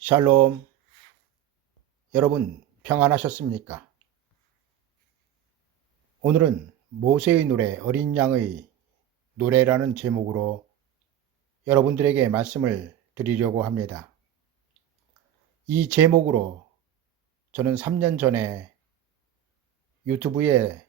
샬롬. 여러분 평안하셨습니까? 오늘은 모세의 노래 어린 양의 노래라는 제목으로 여러분들에게 말씀을 드리려고 합니다. 이 제목으로 저는 3년 전에 유튜브에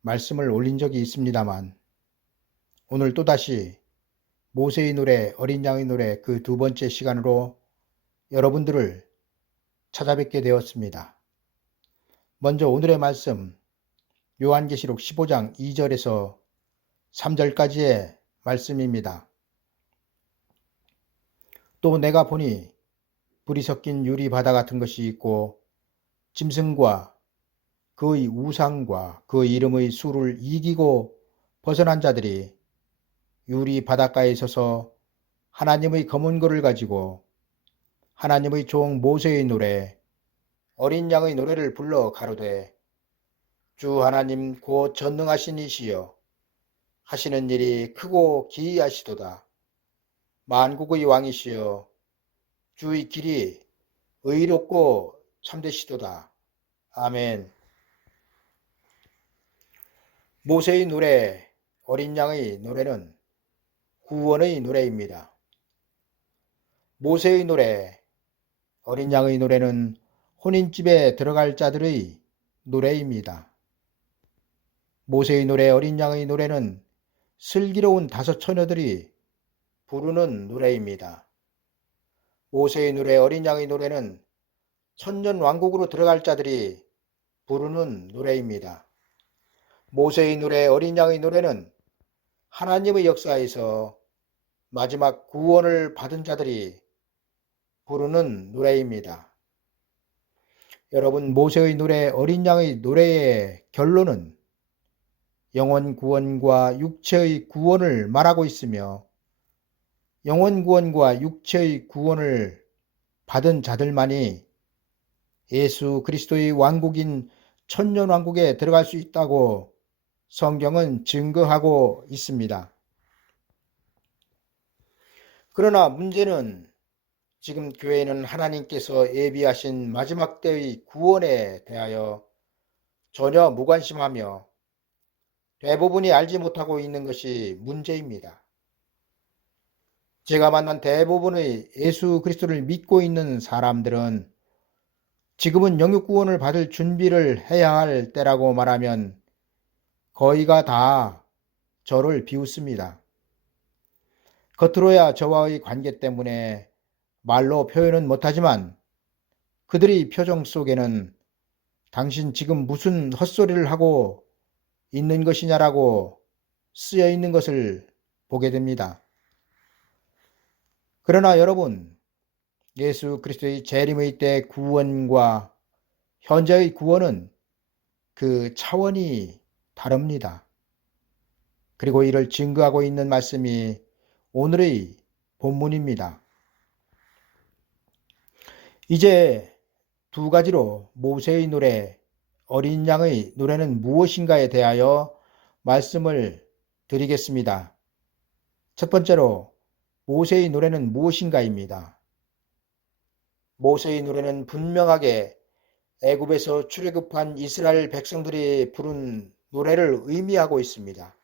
말씀을 올린 적이 있습니다만, 오늘 또다시 모세의 노래 어린 양의 노래 그 두 번째 시간으로 여러분들을 찾아뵙게 되었습니다. 먼저 오늘의 말씀, 요한계시록 15장 2절에서 3절까지의 말씀입니다. 또 내가 보니 불이 섞인 유리 바다 같은 것이 있고 짐승과 그의 우상과 그 이름의 수를 이기고 벗어난 자들이 유리 바닷가에 서서 하나님의 검은 고를 가지고 하나님의 종 모세의 노래 어린 양의 노래를 불러 가로되, 주 하나님 곧 전능하신 이시여 하시는 일이 크고 기이하시도다. 만국의 왕이시여 주의 길이 의롭고 참되시도다. 아멘. 모세의 노래 어린 양의 노래는 구원의 노래입니다. 모세의 노래 어린 양의 노래는 혼인집에 들어갈 자들의 노래입니다. 모세의 노래 어린 양의 노래는 슬기로운 다섯 처녀들이 부르는 노래입니다. 모세의 노래 어린 양의 노래는 천년 왕국으로 들어갈 자들이 부르는 노래입니다. 모세의 노래 어린 양의 노래는 하나님의 역사에서 마지막 구원을 받은 자들이 부르는 노래입니다. 여러분, 모세의 노래 어린 양의 노래의 결론은 영혼 구원과 육체의 구원을 말하고 있으며, 영혼 구원과 육체의 구원을 받은 자들만이 예수 그리스도의 왕국인 천년 왕국에 들어갈 수 있다고 성경은 증거하고 있습니다. 그러나 문제는 지금 교회는 하나님께서 예비하신 마지막 때의 구원에 대하여 전혀 무관심하며 대부분이 알지 못하고 있는 것이 문제입니다. 제가 만난 대부분의 예수 그리스도를 믿고 있는 사람들은 지금은 영육 구원을 받을 준비를 해야 할 때라고 말하면 거의가 다 저를 비웃습니다. 겉으로야 저와의 관계 때문에 말로 표현은 못하지만 그들의 표정 속에는 당신 지금 무슨 헛소리를 하고 있는 것이냐라고 쓰여 있는 것을 보게 됩니다. 그러나 여러분, 예수 그리스도의 재림의 때 구원과 현재의 구원은 그 차원이 다릅니다. 그리고 이를 증거하고 있는 말씀이 오늘의 본문입니다. 이제 두 가지로 모세의 노래, 어린 양의 노래는 무엇인가에 대하여 말씀을 드리겠습니다. 첫 번째로 모세의 노래는 무엇인가입니다. 모세의 노래는 분명하게 애굽에서 출애굽한 이스라엘 백성들이 부른 노래를 의미하고 있습니다.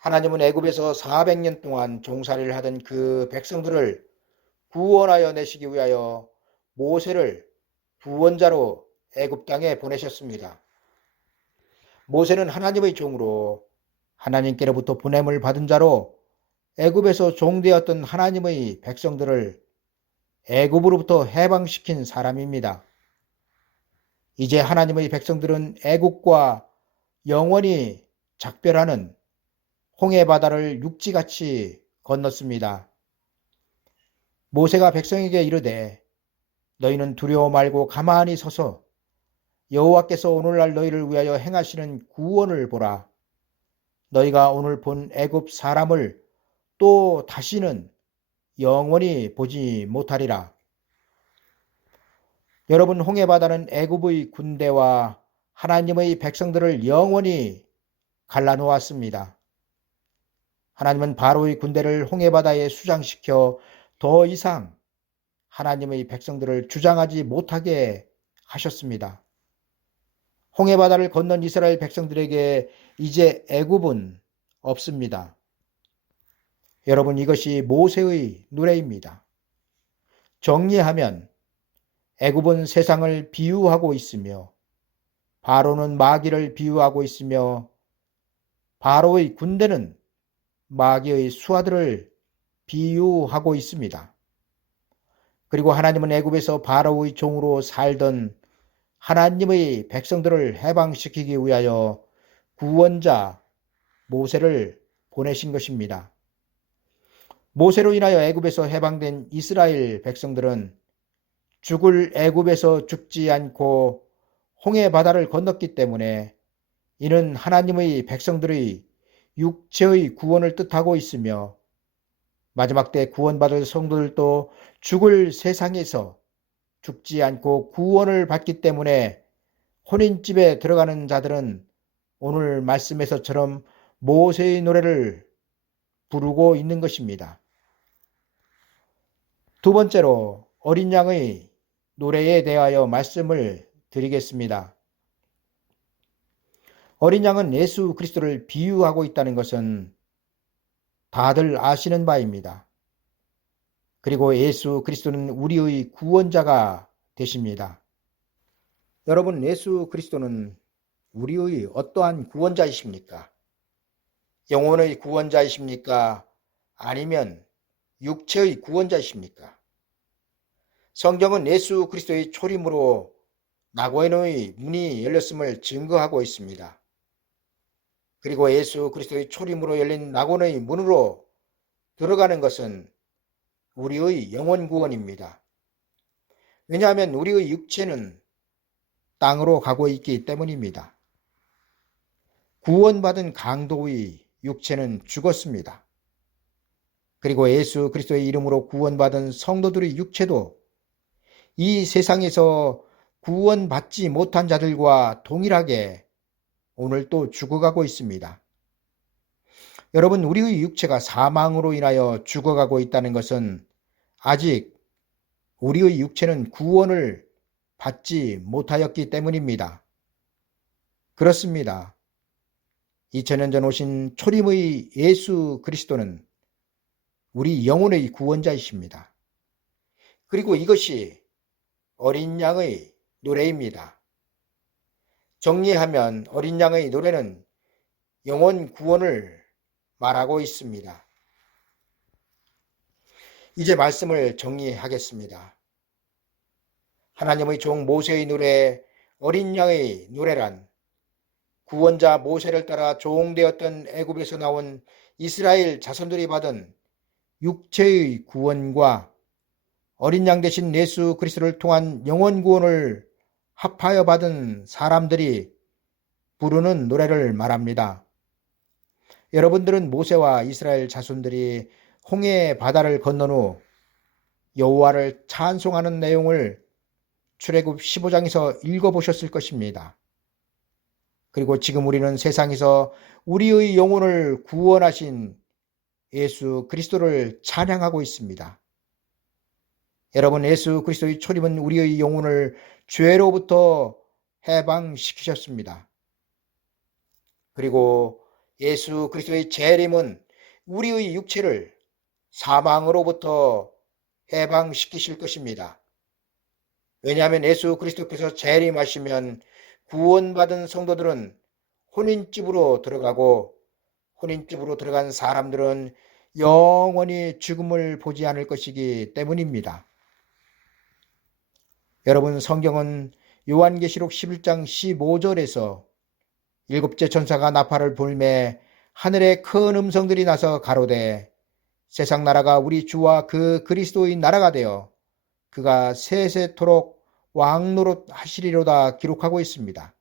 하나님은 애굽에서 400년 동안 종살이를 하던 그 백성들을 구원하여 내시기 위하여 모세를 구원자로 애굽 땅에 보내셨습니다. 모세는 하나님의 종으로 하나님께로부터 보냄을 받은 자로 애굽에서 종되었던 하나님의 백성들을 애굽으로부터 해방시킨 사람입니다. 이제 하나님의 백성들은 애굽과 영원히 작별하는 홍해바다를 육지같이 건넜습니다. 모세가 백성에게 이르되, 너희는 두려워 말고 가만히 서서 여호와께서 오늘날 너희를 위하여 행하시는 구원을 보라. 너희가 오늘 본 애굽 사람을 또 다시는 영원히 보지 못하리라. 여러분, 홍해바다는 애굽의 군대와 하나님의 백성들을 영원히 갈라놓았습니다. 하나님은 바로의 군대를 홍해바다에 수장시켜 더 이상 하나님의 백성들을 주장하지 못하게 하셨습니다. 홍해바다를 건넌 이스라엘 백성들에게 이제 애굽은 없습니다. 여러분, 이것이 모세의 노래입니다. 정리하면 애굽은 세상을 비유하고 있으며 바로는 마귀를 비유하고 있으며 바로의 군대는 마귀의 수하들을 비유하고 있습니다. 그리고 하나님은 애굽에서 바로의 종으로 살던 하나님의 백성들을 해방시키기 위하여 구원자 모세를 보내신 것입니다. 모세로 인하여 애굽에서 해방된 이스라엘 백성들은 죽을 애굽에서 죽지 않고 홍해 바다를 건넜기 때문에 이는 하나님의 백성들의 육체의 구원을 뜻하고 있으며 마지막 때 구원받을 성도들도 죽을 세상에서 죽지 않고 구원을 받기 때문에 혼인집에 들어가는 자들은 오늘 말씀에서처럼 모세의 노래를 부르고 있는 것입니다. 두 번째로 어린 양의 노래에 대하여 말씀을 드리겠습니다. 어린 양은 예수 그리스도를 비유하고 있다는 것은 다들 아시는 바입니다. 그리고 예수 그리스도는 우리의 구원자가 되십니다. 여러분, 예수 그리스도는 우리의 어떠한 구원자이십니까? 영혼의 구원자이십니까? 아니면 육체의 구원자이십니까? 성경은 예수 그리스도의 초림으로 낙원의 문이 열렸음을 증거하고 있습니다. 그리고 예수 그리스도의 초림으로 열린 낙원의 문으로 들어가는 것은 우리의 영혼 구원입니다. 왜냐하면 우리의 육체는 땅으로 가고 있기 때문입니다. 구원받은 강도의 육체는 죽었습니다. 그리고 예수 그리스도의 이름으로 구원받은 성도들의 육체도 이 세상에서 구원받지 못한 자들과 동일하게 오늘 또 죽어가고 있습니다. 여러분, 우리의 육체가 사망으로 인하여 죽어가고 있다는 것은 아직 우리의 육체는 구원을 받지 못하였기 때문입니다. 그렇습니다. 2000년 전 오신 초림의 예수 그리스도는 우리 영혼의 구원자이십니다. 그리고 이것이 어린 양의 노래입니다. 정리하면 어린 양의 노래는 영혼 구원을 말하고 있습니다. 이제 말씀을 정리하겠습니다. 하나님의 종 모세의 노래, 어린 양의 노래란 구원자 모세를 따라 종되었던 애굽에서 나온 이스라엘 자손들이 받은 육체의 구원과 어린 양 대신 예수 그리스도를 통한 영혼 구원을 합하여 받은 사람들이 부르는 노래를 말합니다. 여러분들은 모세와 이스라엘 자손들이 홍해 바다를 건넌 후 여호와를 찬송하는 내용을 출애굽 15장에서 읽어보셨을 것입니다. 그리고 지금 우리는 세상에서 우리의 영혼을 구원하신 예수 그리스도를 찬양하고 있습니다. 여러분, 예수 그리스도의 초림은 우리의 영혼을 죄로부터 해방시키셨습니다. 그리고 예수 그리스도의 재림은 우리의 육체를 사망으로부터 해방시키실 것입니다. 왜냐하면 예수 그리스도께서 재림하시면 구원받은 성도들은 혼인집으로 들어가고 혼인집으로 들어간 사람들은 영원히 죽음을 보지 않을 것이기 때문입니다. 여러분, 성경은 요한계시록 11장 15절에서 일곱째 천사가 나팔을 불매 하늘에 큰 음성들이 나서 가로되 세상 나라가 우리 주와 그 그리스도의 나라가 되어 그가 세세토록 왕노릇 하시리로다 기록하고 있습니다.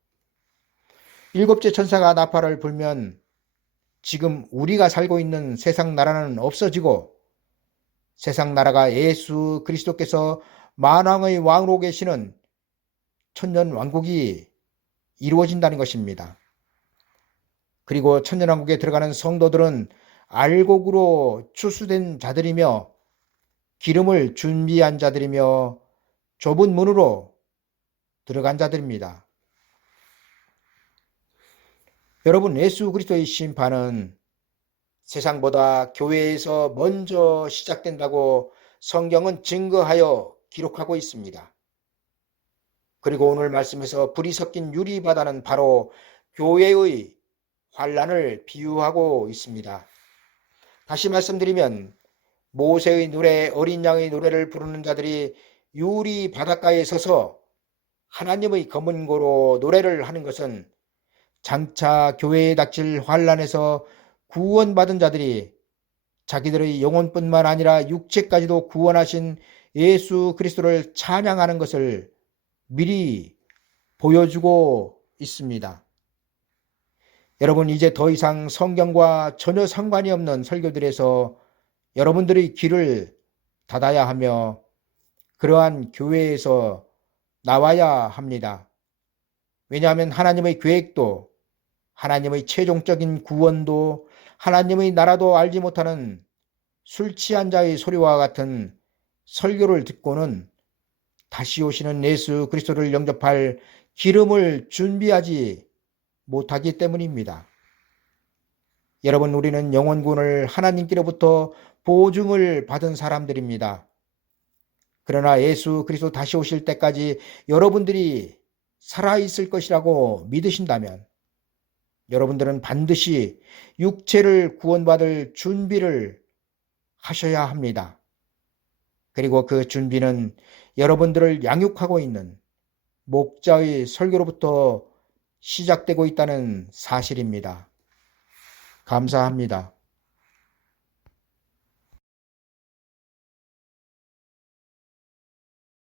일곱째 천사가 나팔을 불면 지금 우리가 살고 있는 세상 나라는 없어지고 세상 나라가 예수 그리스도께서 만왕의 왕으로 계시는 천년왕국이 이루어진다는 것입니다. 그리고 천년왕국에 들어가는 성도들은 알곡으로 추수된 자들이며 기름을 준비한 자들이며 좁은 문으로 들어간 자들입니다. 여러분, 예수 그리스도의 심판은 세상보다 교회에서 먼저 시작된다고 성경은 증거하여 기록하고 있습니다. 그리고 오늘 말씀에서 불이 섞인 유리바다는 바로 교회의 환란을 비유하고 있습니다. 다시 말씀드리면 모세의 노래, 어린 양의 노래를 부르는 자들이 유리 바닷가에 서서 하나님의 검은고로 노래를 하는 것은 장차 교회에 닥칠 환란에서 구원받은 자들이 자기들의 영혼뿐만 아니라 육체까지도 구원하신 예수 그리스도를 찬양하는 것을 미리 보여주고 있습니다. 여러분, 이제 더 이상 성경과 전혀 상관이 없는 설교들에서 여러분들의 귀를 닫아야 하며 그러한 교회에서 나와야 합니다. 왜냐하면 하나님의 계획도 하나님의 최종적인 구원도 하나님의 나라도 알지 못하는 술 취한 자의 소리와 같은 설교를 듣고는 다시 오시는 예수 그리스도를 영접할 기름을 준비하지 못하기 때문입니다. 여러분, 우리는 영혼구원을 하나님께로부터 보증을 받은 사람들입니다. 그러나 예수 그리스도 다시 오실 때까지 여러분들이 살아있을 것이라고 믿으신다면 여러분들은 반드시 육체를 구원받을 준비를 하셔야 합니다. 그리고 그 준비는 여러분들을 양육하고 있는 목자의 설교로부터 시작되고 있다는 사실입니다. 감사합니다.